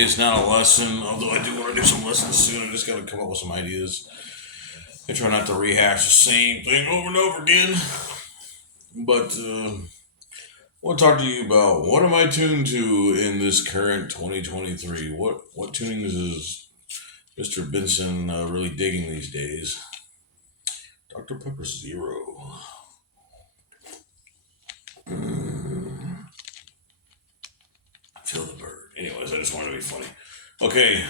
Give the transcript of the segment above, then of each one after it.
today. It's not a lesson, although I do want to do some lessons soon. I just got to come up with some ideas. I try not to rehash the same thing over and over again. But I want to talk to you about what am I tuned to in this current 2023? What tunings is Mr. Benson really digging these days? Dr. Pepper Zero. Feel the bird. Anyways, I just wanted to be funny. Okay,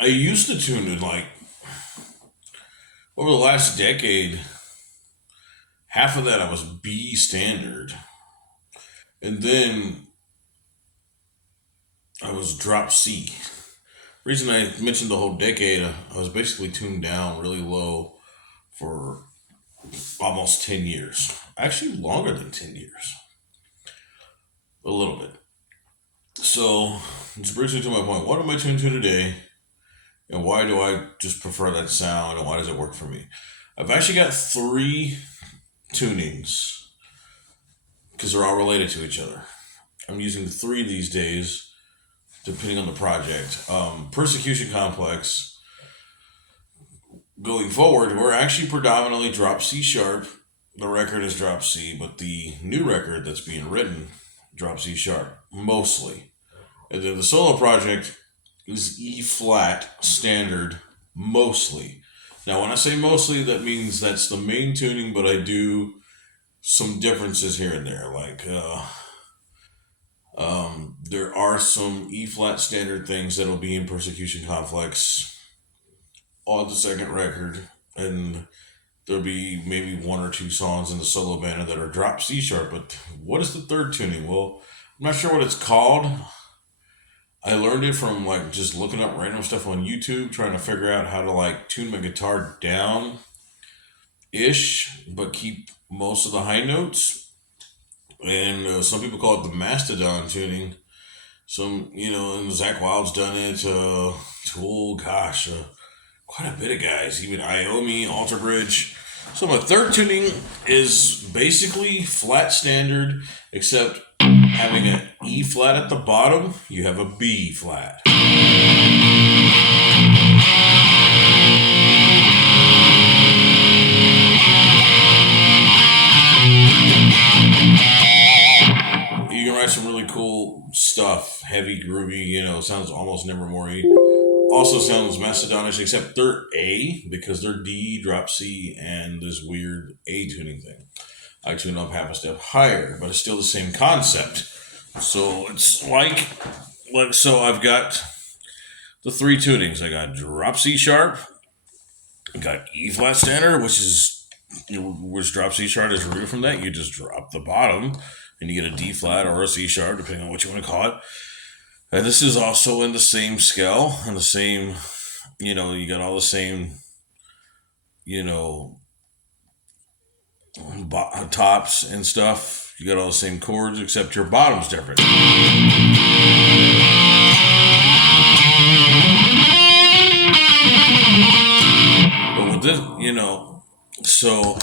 I used to tune to like over the last decade. Half of that I was B standard, and then I was drop C. Reason I mentioned the whole decade, I was basically tuned down really low for almost 10 years. Actually, longer than 10 years. A little bit. So, this brings me to my point. What am I tuned to today? And why do I just prefer that sound? And why does it work for me? I've actually got three tunings because they're all related to each other. I'm using three these days, depending on the project. Persecution Complex. Going forward, we're actually predominantly drop C sharp. The record is drop C, but the new record that's being written, drop C sharp, mostly. And then the solo project is E flat standard, mostly. Now, when I say mostly, that means that's the main tuning, but I do some differences here and there. Like, there are some E flat standard things that'll be in Persecution Complex on the second record, and there'll be maybe one or two songs in the solo band that are drop C sharp. But what is the third tuning? Well, I'm not sure what it's called. I learned it from like just looking up random stuff on YouTube, trying to figure out how to like tune my guitar down ish, but keep most of the high notes. And some people call it the Mastodon tuning. Some, and Zach Wild's done it. Tool, gosh, quite a bit of guys, even Iommi, Alter Bridge. So my third tuning is basically flat standard, except having an E flat at the bottom, you have a B flat. You can write some really cool stuff, heavy, groovy, sounds almost Nevermore-y. Also sounds Macedonish, except they're A, because they're D, drop C, and this weird A tuning thing. I tune up half a step higher, but it's still the same concept. So it's so I've got the three tunings. I got drop C sharp, I got E flat standard, which drop C sharp is removed from that. You just drop the bottom, and you get a D flat or a C sharp, depending on what you want to call it. And this is also in the same scale and the same, you got all the same, tops and stuff. You got all the same chords, except your bottom's different. But with this, so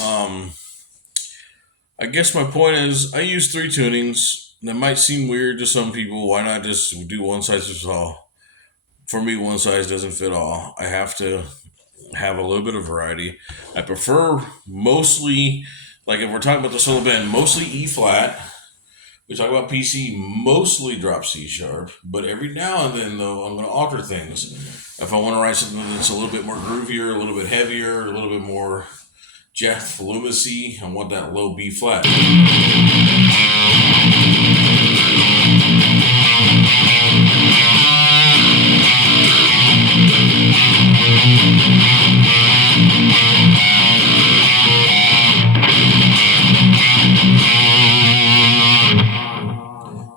I guess my point is I use three tunings. That might seem weird to some people. Why not just do one size fits all? For me, one size doesn't fit all. I have to have a little bit of variety. I prefer mostly, like if we're talking about the solo band, mostly E flat. We talk about PC, mostly drop C sharp. But every now and then, though, I'm going to alter things. If I want to write something that's a little bit more groovier, a little bit heavier, a little bit more Jeff Loomis-y, I want that low B flat.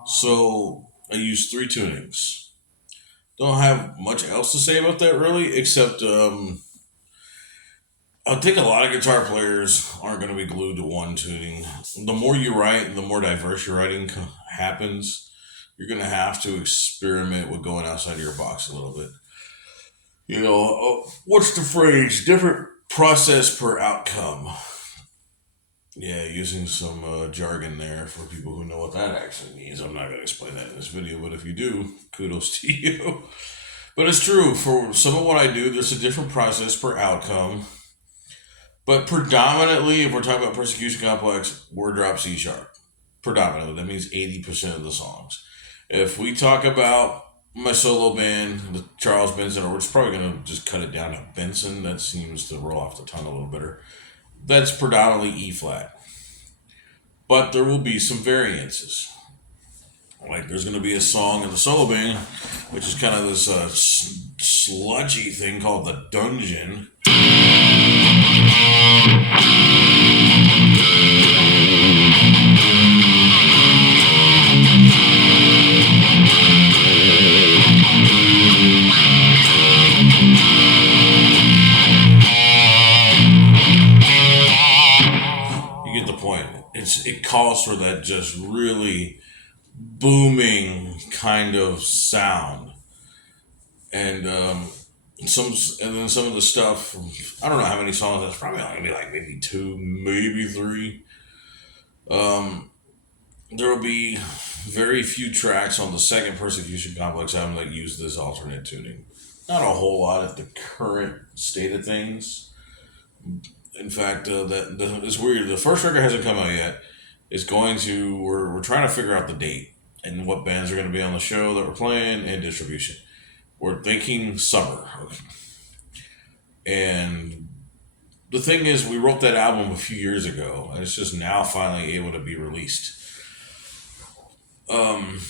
So I use three tunings. Don't have much else to say about that really, except I think a lot of guitar players aren't going to be glued to one tuning. The more you write, the more diverse your writing happens. You're going to have to experiment with going outside of your box a little bit. What's the phrase? Different process per outcome. Yeah, using some jargon there for people who know what that actually means. I'm not going to explain that in this video, but if you do, kudos to you. But it's true. For some of what I do, there's a different process per outcome. But predominantly, if we're talking about Persecution Complex, word drop C sharp. Predominantly. That means 80% of the songs. If we talk about my solo band, the Charles Benson, or we're just probably going to just cut it down to Benson. That seems to roll off the tongue a little better. That's predominantly E flat. But there will be some variances. Like there's going to be a song in the solo band, which is kind of this sludgy thing called the Dungeon. You get the point. It calls for that just really booming kind of sound, and some and then some of the stuff. I don't know how many songs. That's probably only gonna be like maybe two, maybe three. Um, there will be very few tracks on the second Persecution Complex album that use this alternate tuning. Not a whole lot at the current state of things. In fact, it's weird. The first record hasn't come out yet. It's going to. We're trying to figure out the date and what bands are going to be on the show that we're playing and distribution. We're thinking summer, and the thing is, we wrote that album a few years ago, and it's just now finally able to be released. Um,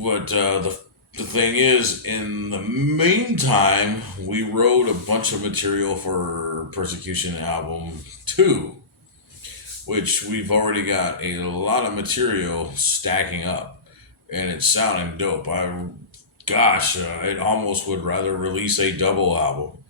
but the thing is, in the meantime, we wrote a bunch of material for Persecution album 2, which we've already got a lot of material stacking up, and it's sounding dope. It almost would rather release a double album,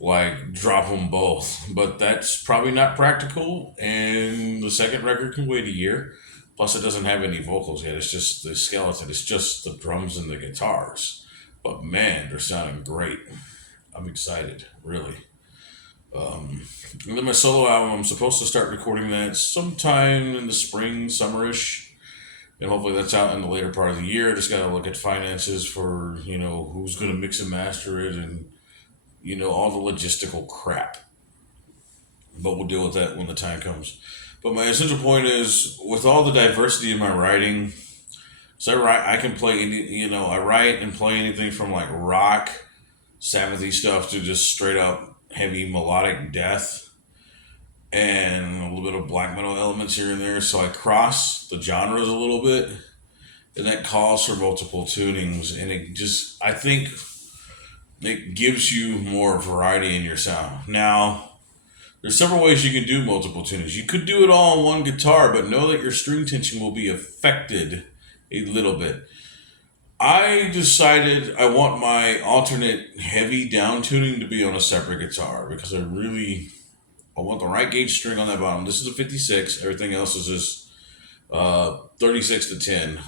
like drop them both, but that's probably not practical, and the second record can wait a year. Plus, it doesn't have any vocals yet. It's just the skeleton. It's just the drums and the guitars. But man, they're sounding great. I'm excited, really. And then my solo album, I'm supposed to start recording that sometime in the spring, summerish, and hopefully that's out in the later part of the year. Just gotta look at finances for who's gonna mix and master it, and all the logistical crap. But we'll deal with that when the time comes. But my essential point is, with all the diversity in my writing, so I can play I write and play anything from like rock, Sabbathy stuff to just straight up heavy melodic death and a little bit of black metal elements here and there. So I cross the genres a little bit, and that calls for multiple tunings, and I think it gives you more variety in your sound. Now, there's several ways you can do multiple tunings. You could do it all on one guitar, but know that your string tension will be affected a little bit. I decided I want my alternate heavy down tuning to be on a separate guitar because I want the right gauge string on that bottom. This is a 56. Everything else is just 36 to 10.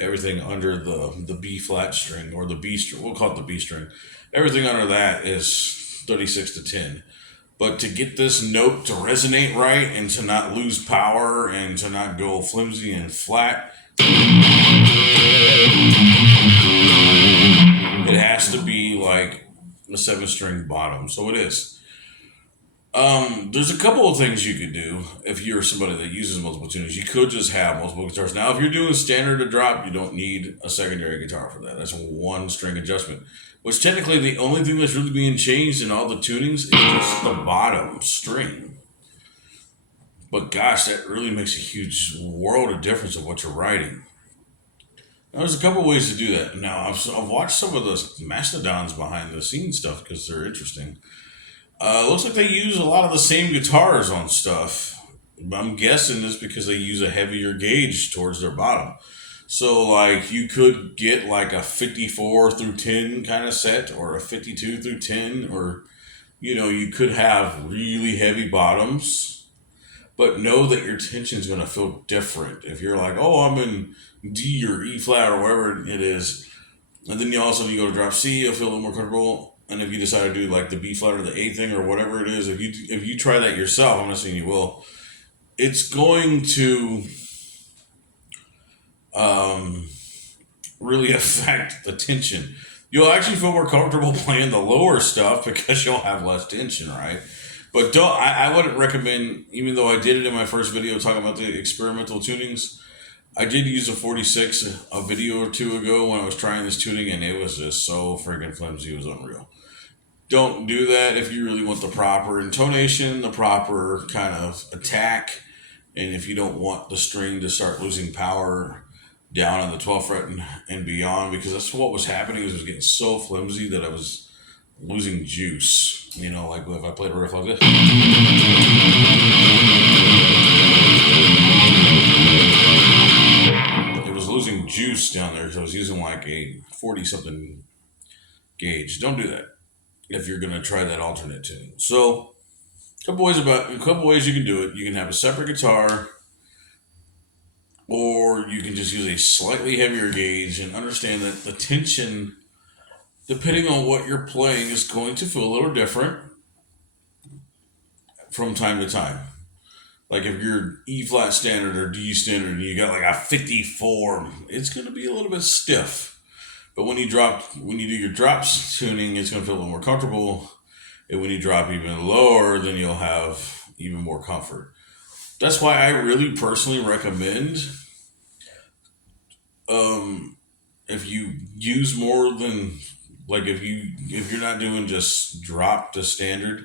Everything under the B flat string or the B string. We'll call it the B string. Everything under that is 36 to 10. But to get this note to resonate right and to not lose power and to not go flimsy and flat, it has to be like a 7-string bottom. So it is. There's a couple of things you could do if you're somebody that uses multiple tunings. You could just have multiple guitars. Now, if you're doing standard to drop, you don't need a secondary guitar for that. That's a 1-string adjustment. Which technically the only thing that's really being changed in all the tunings is just the bottom string. But gosh, that really makes a huge world of difference of what you're writing. Now, there's a couple ways to do that. Now, I've watched some of the Mastodons behind the scenes stuff because they're interesting. Looks like they use a lot of the same guitars on stuff. I'm guessing it's because they use a heavier gauge towards their bottom. So, like, you could get like a 54 through 10 kind of set or a 52 through 10, or, you could have really heavy bottoms, but know that your tension is going to feel different. If you're like, oh, I'm in D or E flat or wherever it is, and then you go to drop C, you'll feel a little more comfortable. And if you decide to do like the B flat or the A thing or whatever it is, if you try that yourself, I'm not saying you will, it's going to um, really affect the tension. You'll actually feel more comfortable playing the lower stuff because you'll have less tension, right? But don't. I wouldn't recommend. Even though I did it in my first video talking about the experimental tunings, I did use a 46 a video or two ago when I was trying this tuning, and it was just so freaking flimsy. It was unreal. Don't do that if you really want the proper intonation, the proper kind of attack, and if you don't want the string to start losing power down on the 12th fret and beyond, because that's what was happening. Was it was getting so flimsy that I was losing juice. You know, like if I played a riff like this, it was losing juice down there because I was using like a 40 something gauge. Don't do that if you're going to try that alternate tuning. So, a couple ways you can do it. You can have a separate guitar, or you can just use a slightly heavier gauge and understand that the tension, depending on what you're playing, is going to feel a little different from time to time. Like if you're E flat standard or D standard and you got like a 54, it's going to be a little bit stiff. But when you do your drops tuning, it's going to feel a little more comfortable. And when you drop even lower, then you'll have even more comfort. That's why I really personally recommend, if you use more than, like if you're not doing just drop to standard,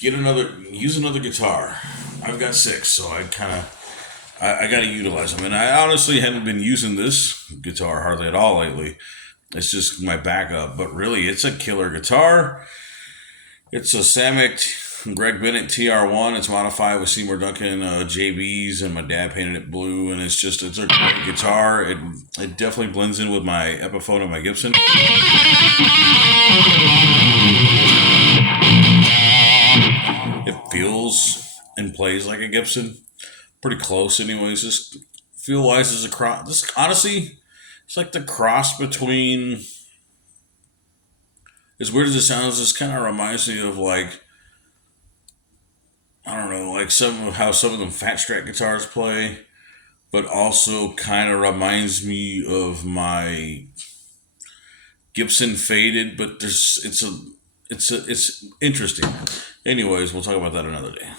use another guitar. I've got 6, so I got to utilize them. And I honestly haven't been using this guitar hardly at all lately. It's just my backup, but really, it's a killer guitar. It's a Samick Greg Bennett TR1. It's modified with Seymour Duncan JBs, and my dad painted it blue. And it's a great guitar. It definitely blends in with my Epiphone and my Gibson. It feels and plays like a Gibson, pretty close, anyways. Just feel wise as a cross. This honestly, it's like the cross between. As weird as it sounds, this kind of reminds me of like, I don't know, like some of them Fat Strat guitars play, but also kind of reminds me of my Gibson Faded. But it's interesting. Anyways, we'll talk about that another day.